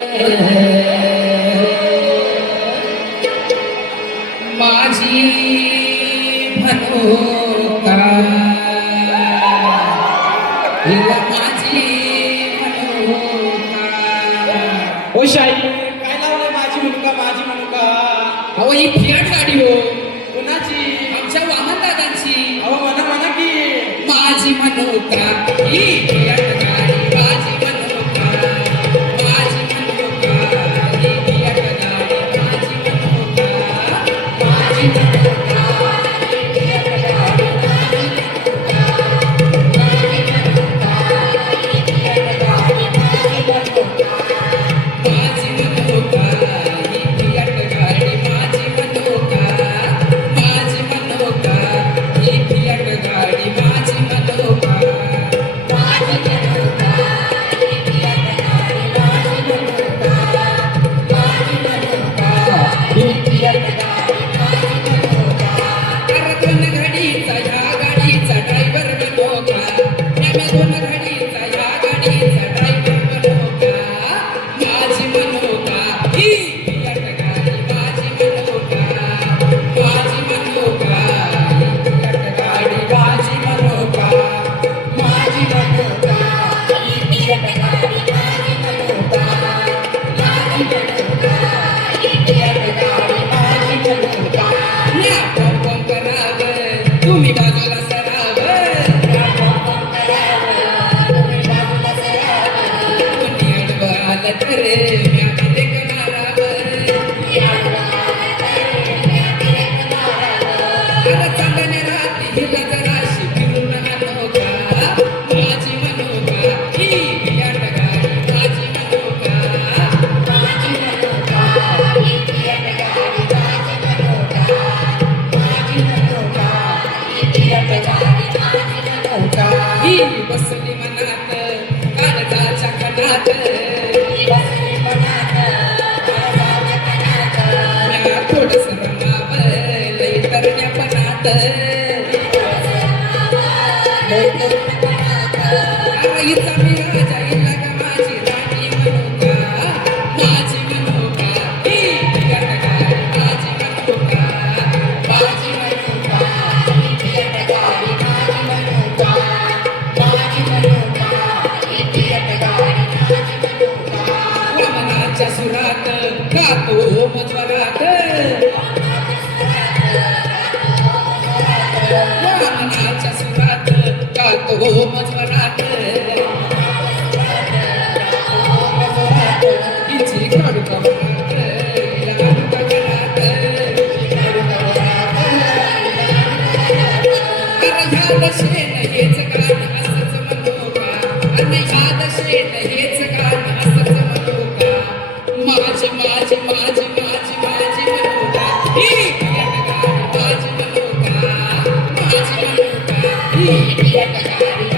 माझी मनोका हिला माझी मनोका. ओ शाही काय लावलंय माझी मुलगा माझी मुलगा? अहो ही फियाट गाडी हो, कुणाची? आमच्या वामन दादांची. अहो म्हणा म्हणा की. माझी मनोका ही फियाट गाडी, माझी मनोका, माझी मनोका ही फियाट गाडी, माझी मनोका, माझी मनोका ही फियाट गाडी, माझी मनोका, माझी मनोका ही फियाट गाडी, माझी मनोका, माझी मनोका ही फियाट गाडी, माझी मनोका, माझी मनोका ही फियाट गाडी, माझी मनोका, माझी मनोका ही फियाट गाडी, माझी मनोका, माझी मनोका ही फियाट गाडी, माझी मनोका. दोन घडीचा ह्या गाडीचा ड्रायव्हर मनोका, दोन घडीचा ह्या गाडीचा ड्रायव्हर मनोका, माझी मनोका ही फियाट गाडी, माझी मनोका, माझी मनोका ही फियाट गाडी, माझी मनोका, माझी मनोका ही फियाट गाडी, माझी मनोका, माझी मनोका ही फियाट गाडी, माझी मनोका. या पॉपकॉर्न करावं तुम्ही बाजूला सरावं, या पॉपकॉर्न करावं तुम्ही बाजूला सरावं. कोणी आडवं आलं तर म्या ब्रेक मारावं, या आडवं आलं तर म्या ब्रेक मारावं. अरे चांदण्या रात्री हिला जराशी फिरून मनोका, माझी मनोका ही फियाट गाडी, माझी मनोका, माझी मनोका ही फियाट गाडी, माझी मनोका, माझी मनोका ही फियाट गाडी, माझी मनोका. ही बसली मनात काळजाच्या कणात, ही बसली मनात काळजाच्या कणात. म्या थोडंसं रमावं लई तरण्यापणात, आईचा मी राजा हिला ग माझी राणी मनोका, माझी मनोका ही फियाट गाडी, माझी मनोका, माझी मनोका ही फियाट गाडी, माझी मनोका, माझी मनोका ही फियाट गाडी, माझी मनोका. वामनाच्या सुरात गातो मजवरात, वामनाच्या सुरात गातो मजवरात. हिची गाडू कवरात, हिला गाडू कवरात, अरे ह्या दशेन हेच गाणं असंच मनोका, अरे ह्या दशेन हेच गाणं असंच मनोका. माझी माझी माझी माझी माझी मनोका ही फियाट गाडी, माझी मनोका, माझी मनोका ही फियाट गाडी.